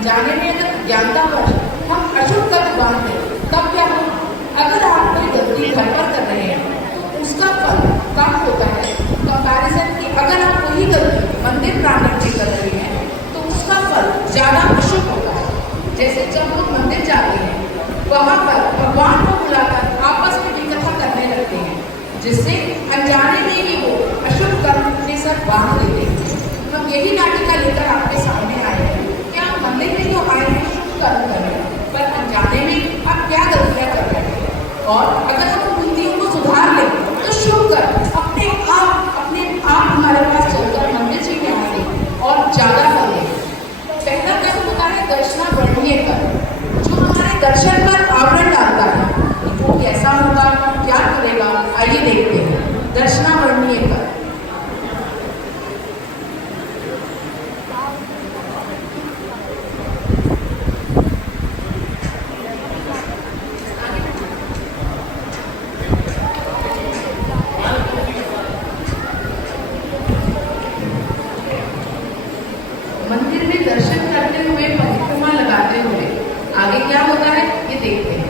अनजाने में अगर ज्ञानतावश हम अशुभ कर्म बांधते तब क्या होगा? अगर आप कोई गलती घर पर कर रहे हैं तो उसका फल कम होता है कंपैरिजन की अगर आप वही गलती मंदिर प्रांगण में कर रहे हैं तो उसका फल ज़्यादा अशुभ होता है। जैसे जब लोग मंदिर जाते हैं वहाँ पर भगवान को बुलाकर आपस में विकथा करने लगते हैं जिससे अनजाने में ही वो अशुभ कर्म के साथ बांध देते हैं। हम यही नाटिका लेकर आपके सामने आए हैं कि आप मंदिर में तो आए हैं शुभ कर्म कर रहे हैं पर अनजाने में आप क्या गलतियाँ कर रहे हैं और अगर हम उन गलतियों को सुधार लें तो शुभ कर्म अपने आप हमारे पास चलकर मंदिर जी में आएंगे और ज़्यादा फल देंगे। पहला कर्म होता है दर्शना वर्णनीय कर्म जो हमारे दर्शन पर आवरण डालता है। वो कैसा होगा, क्या करेगा, आइए देखते हैं। दर्शना वर्णनीय कर्म मंदिर में दर्शन करते हुए परिक्रमा लगाते हुए आगे क्या होता है ये देखते हैं।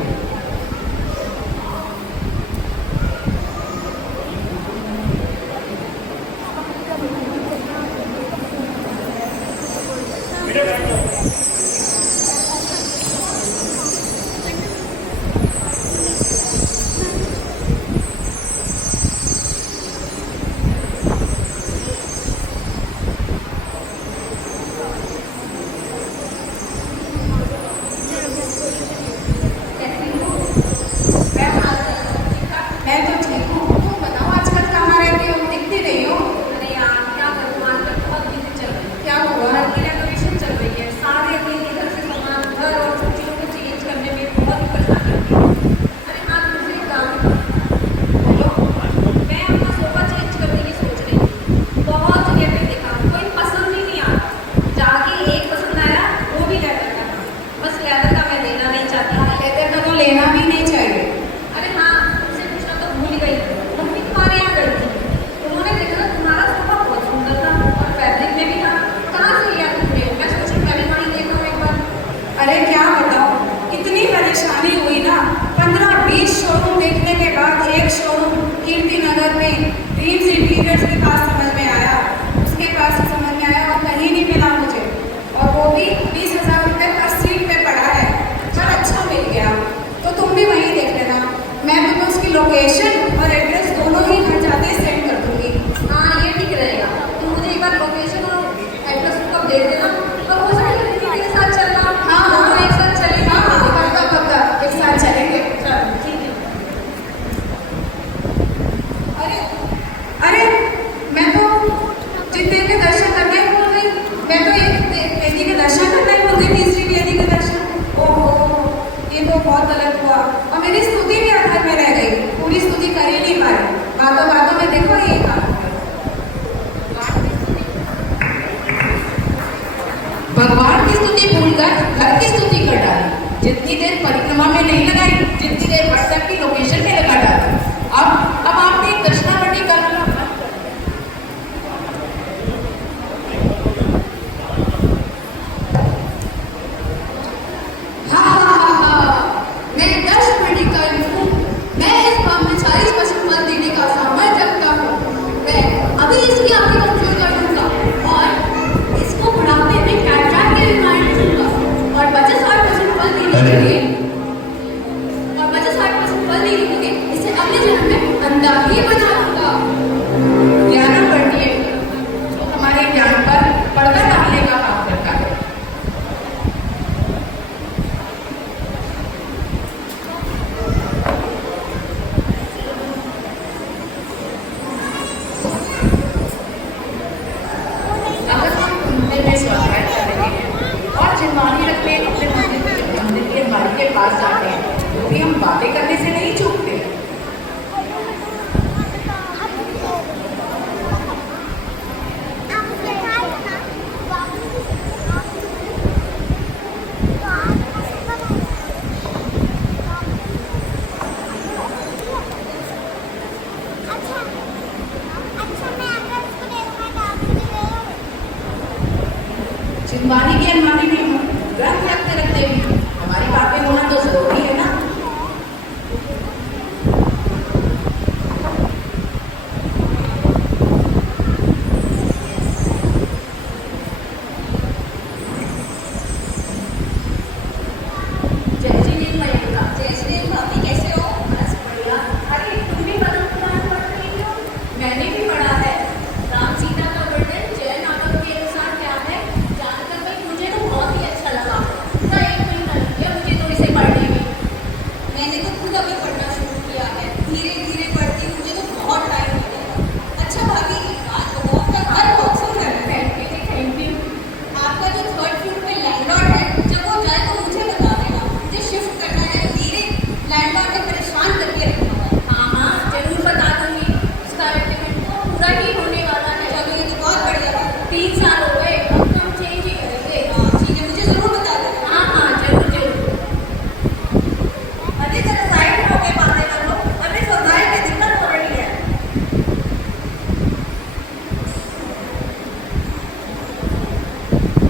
लोकेशन और एड्रेस दोनों ही घर जाते सेंड कर दूंगी। हाँ ये ठीक रहेगा। तुम मुझे एक बार लोकेशन और एड्रेस कब दे देना और हो सके तो के साथ चलना। हाँ हाँ एक साथ चलेंगे। हाँ पक्का पक्का एक साथ चलेंगे। चलो ठीक है। अरे अरे मैं तो जितने के दर्शन करने बोल रही, मैं तो एक देवी के दर्शन करना ही बोल रही, तीसरी देवी के दर्शन। ओहो ये तो बहुत गलत हुआ और मेरी स्तुति भी आखिर में रह गई, पूरी स्तुति कर ही नहीं पाई। बातों बातों में देखो ये काम भगवान की स्तुति भूलकर घर की स्तुति कर डाली। जितनी देर परिक्रमा में नहीं लगाई जितनी देर व्हाट्सएप की लोकेशन में लगा डाली। अब आपने एक दर्शनावली करना। पास जाते हैं तो भी हम बातें करने से नहीं चूकते। चिंबानी की अनवानी नहीं रखते रखते भी हमारी बातें होना तो जरूरी है ना। जय श्री देव मयंका। जय श्री देव भाभी, कैसे हो? बस बढ़िया। अरे तुम भी पद्म पुराण पढ़ रही हो? मैंने भी पढ़ा है। राम सीता का वर्णन जैन नाटक के अनुसार क्या है जानकर भाई मुझे तो बहुत ही अच्छा लगा। पूरा 1 महीना लग गया मुझे तो इसे पढ़ने में। मैंने तो खुद अभी पढ़ना शुरू किया है, धीरे धीरे पढ़ती हूँ, मुझे तो बहुत टाइम लगेगा। अच्छा भाभी, बात बताओ, आपका घर बहुत सुंदर है। Thank you. आपका जो 3rd फ्लोर पे लैंडलॉर्ड है, जब वो जाए तो मुझे बता देना, मुझे शिफ्ट करना है। मेरे लैंडलॉर्ड ने परेशान करके रखा है। हाँ हाँ जरूर बता दूंगी। उसका एग्रीमेंट तो पूरा ही होने वाला है। चलो ये तो बहुत बढ़िया बात है। 3 साल हो गए, अब तो हम चेंज ही करेंगे। हाँ ठीक है, मुझे जरूर बता देना। हाँ हाँ जरूर जरूर। अरे जरा साइड में होके बातें कर लो, अरे सोसाइटी में दिक्कत हो रही है।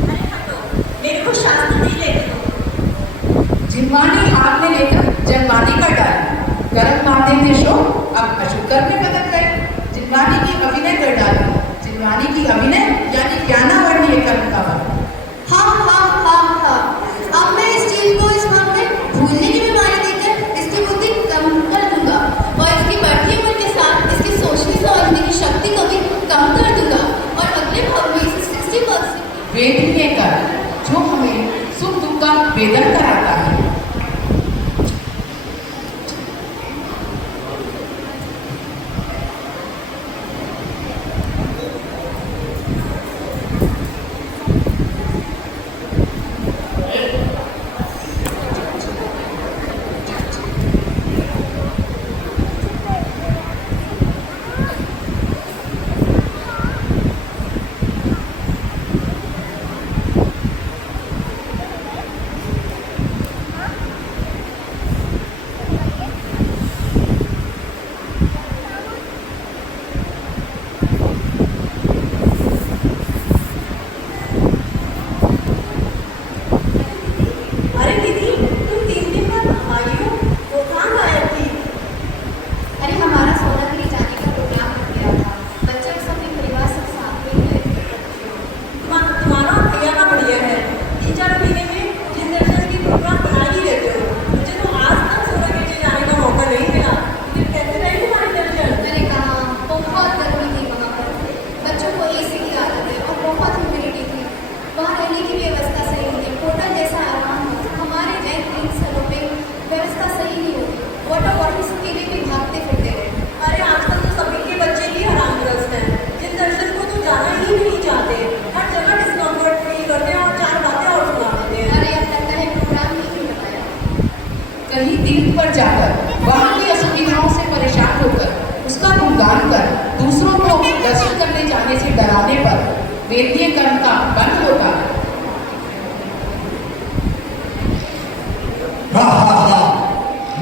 अरे हटो, मेरे को शांत नहीं लेने दो। जिनवानी हाथ में लेकर जनवानी का डाली, गरम मारते थे शो, अब अशुकर में बदल गए। जिनवानी की अभिनय कर डाली, जिनवानी की अभिनय यानी ज्ञानावर्णीय कर्म का वर्णन। हाँ हाँ हाँ हाँ, अब मैं इस चीज को इस वक्त में भूलने की बीमारी देकर इसकी बुद्धि कम कर दूंगा और इसकी बढ़ती उम्र के साथ इसकी सोचने समझने की शक्ति को भी कम कर दूंगा और अगले भाव में इसे 60% वेद के कर जो हमें सुख दुख का वेदन कराता है। अरे दीदी, तुम 3 दिन बाद आई हो, वो कहाँ गायब थी? अरे हमारा सोनागिरी जाने का प्रोग्राम हो गया था, बच्चे और अपने परिवार सब साथ में गए थे। तुम्हारा भैया का बढ़िया है, 3-4 महीने में जिस दर्शन की प्रोग्राम बना ही लेते हो। मुझे तो आज तक सोनागिरी जाने का मौका नहीं मिला। फिर कैसे रही तुम्हारी दर्शन? मैंने कहा बहुत गर्मी थी वहाँ पर, बच्चों को एसी की आदत है और बहुत ह्यूमिडिटी थी, वहाँ रहने की व्यवस्था सही नहीं है, होटल जैसा आराम हो, हमारे नए 3 स्थलों पे व्यवस्था सही नहीं होती, वाटर बॉटल्स के लिए भी भागते फिरते रहे। अरे आजकल तो सभी के बच्चे ही हरामग्रस्त हैं, जिस दर्शन को तो जाना ही नहीं चाहते, हर जगह डिस्कम्फर्ट फील करते हैं और 4 बातें और सुना देते हैं। अरे अब लगता है प्रोग्राम ही नहीं बताया। कहीं तीर्थ पर जाकर वहाँ की असुविधाओं से परेशान होकर उसका गुणगान कर दूसरों को दर्शन करने जाने से डराने पर वेदीय कर्म का बंद होता है।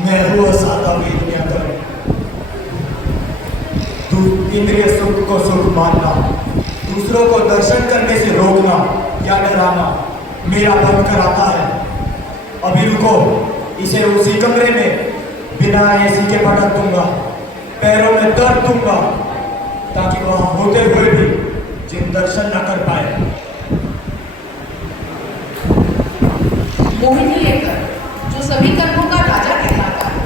मैं हुआ सादा वेदियां कर। तू इंद्रिय सुख को सुख मानना, दूसरों को दर्शन करने से रोकना या डराना मेरा बंद कराता है। अभी रुको, इसे उसी कमरे में बिना एसी के पटक दूंगा, पैरों में दर्द दूंगा, ताकि वहां होते हुए भी जिन दर्शन न कर पाए। मोहिनी लेकर जो सभी कर्मों का राजा कहलाता है।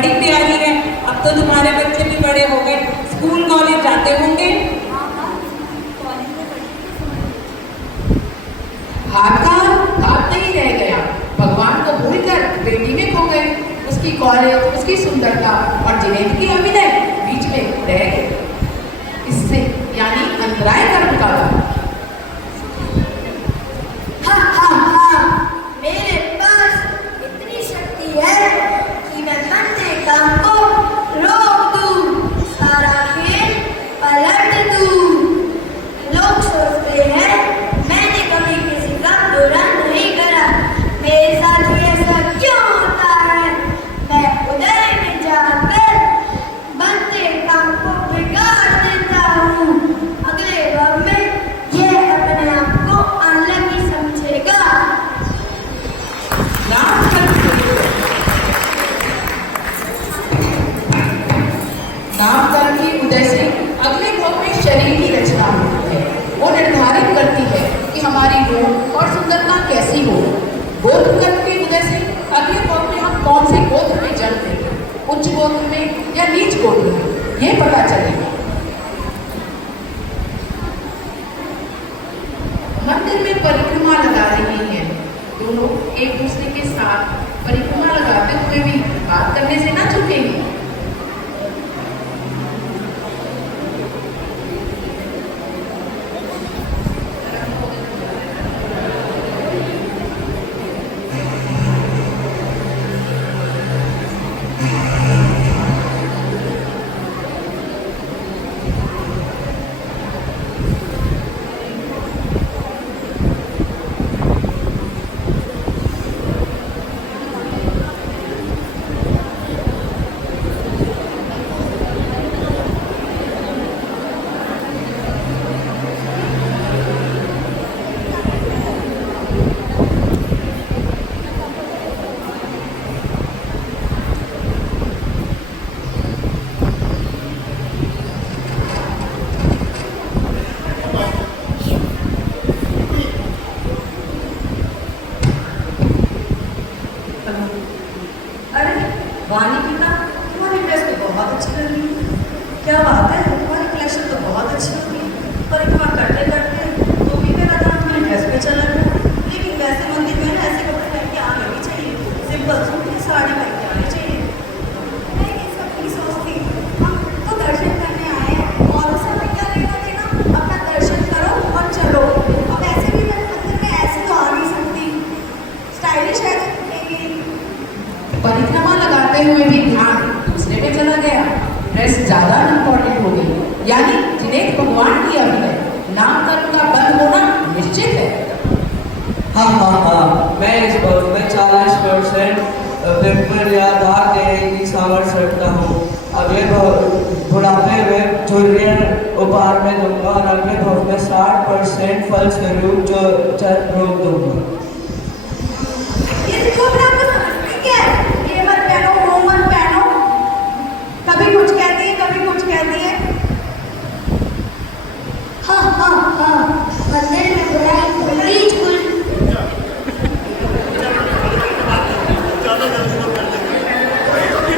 बड़ी प्यारी है। अब तो तुम्हारे बच्चे भी बड़े हो गए, स्कूल कॉलेज जाते होंगे। हाथ का हाथ नहीं रह गया, भगवान को भूलकर बेटी में खो गए। उसकी कॉलेज, उसकी सुंदरता और जिनेंद्र की अभिनय बीच में रह गए। इससे यानी अंतराय कर्म का मेरे पास इतनी शक्ति है कि मैं बनते काम को रोक दूं, सारा खेल पलट दूं। लोग सोचते हैं मैंने कभी किसी का बुरा नहीं करा, मेरे साथ ही ऐसा क्यों होता है? मैं उदय में जाकर बनते काम को बिगाड़ देता हूँ। अगले वक्त में यह अपने आप को अलग ही समझेगा। नामकरण की उदय से अगले भोग में शरीर की रचना होती है। वो निर्धारित करती है कि हमारी रूप और सुंदरता कैसी हो। गोत्र कर्म के उदय से अगले भोग में हम कौन से गोत्र में जन्म लेंगे, उच्च गोत्र में या नीच गोत्र में, ये पता चलेगा। मंदिर में परिक्रमा लगा रही हैं दोनों, एक दूसरे के साथ परिक्रमा लगाते हुए भी बात करने से ना चुकेंगे। अरे वानी पिता, तुम्हारी ड्रेस तो बहुत अच्छी लग रही है। क्या बात है, तुम्हारी कलेक्शन तो बहुत अच्छी होगी। परिक्रमा करते करते तो भी मेरा ध्यान तुम्हारी ड्रेस पे चला गया। लेकिन वैसे मंदिर में ना ऐसे कपड़े पहन के आने भी चाहिए, सिंपल सूट या साड़ी पहन के आनी चाहिए। मैं ये सब नहीं सोचती, हम तो दर्शन करने आए हैं और उसे हमें क्या लेना देना। अपना दर्शन करो और चलो। अब ऐसे भी मैं मंदिर में ऐसे तो आ नहीं सकती, स्टाइलिश है लेकिन परिक्रमा लगाते हुए भी ध्यान दूसरे में चला गया। ड्रेस ज्यादा इम्पोर्टेंट हो गई, यानी जिन्हें भगवान की अभिनय नामकरण का बंद होना निश्चित है। हाँ, मैं इस वर्ग में 40% पेपर याददाश्त देने की सामर्थ्य रखता हूँ। अगले बुढ़ापे में झुर्रियाँ उपहार में दूंगा और अगले भोग में 60% फल स्वरूप जो रोक दूंगा। ये छोकरा को समझती क्या है? ये मत पहनो, वो मत पहनो, कभी कुछ कहती है कभी कुछ कहती है। हाँ, मंदिर में बुराई बिल्कुल।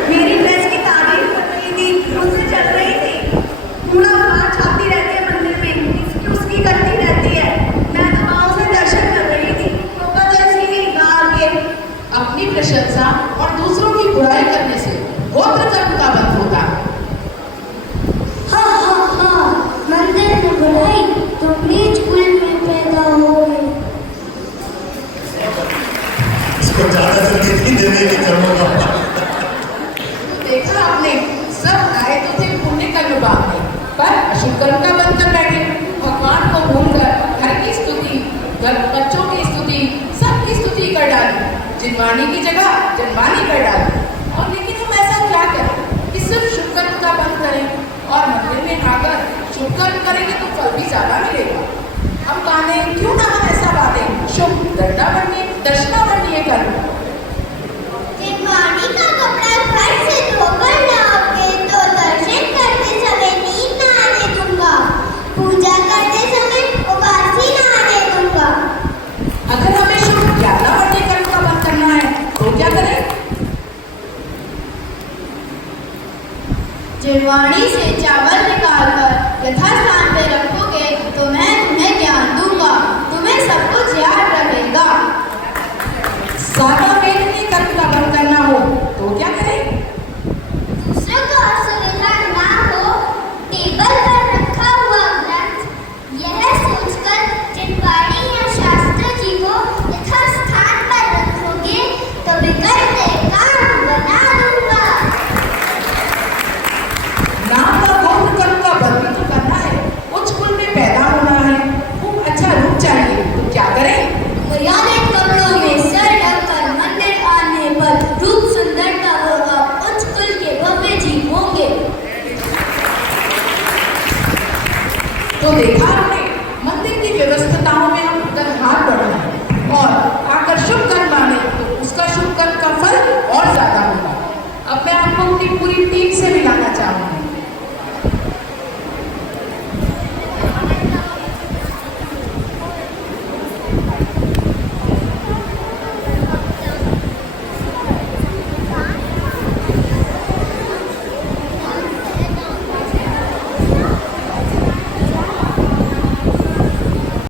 मेरी ड्रेस की तारीफ कर रही थी, मुझसे चल रही थी, पूरा बात छापती रहती है मंदिर में, उसकी करती रहती है। मैं तो गाँव से दर्शन कर रही थी, तो कदर सी नहीं गाल के। अपनी प्रशंसा और दूसरों की बुराई करने से गोत्र कर्म का बंद होता है। हाँ, मंदिर में बुराई तो नीच कुल में पैदा हो गई। इसको ज्यादा जल्दी नहीं देने की जरूरत। देखा आपने, सब आए तो थे पुण्य कर्म बांधने, पर अशुभ कर्म का बंद कर बैठे। भगवान को भूलकर घर की स्तुति, बच्चों की स्तुति, सबकी स्तुति कर डाली, जिनवानी की जगह जनवानी कर डाली। और लेकिन हम ऐसा क्या करें कि सिर्फ शुभ कर्म का बंद करें और मंदिर में आकर शुभ कर्म करेंगे तो फल भी ज्यादा मिलेगा। हम गाने क्यों ना हम ऐसा गाने, शुभ दर्शनावरणीय कर्म। जिनवानी का कपड़ा घर से धोकर लाओगे तो दर्शन करते समय नींद ना आने दूंगा, पूजा करते समय उबासी ना आने दूंगा। अगर हमें शुभ ज्ञानावरणीय कर्म का बंद करना है तो क्या करें? जुड़वाणी से चावल निकालकर यथास्थान पे रखोगे तो मैं तुम्हें ज्ञान दूंगा, तुम्हें सब कुछ याद रहेगा। सादा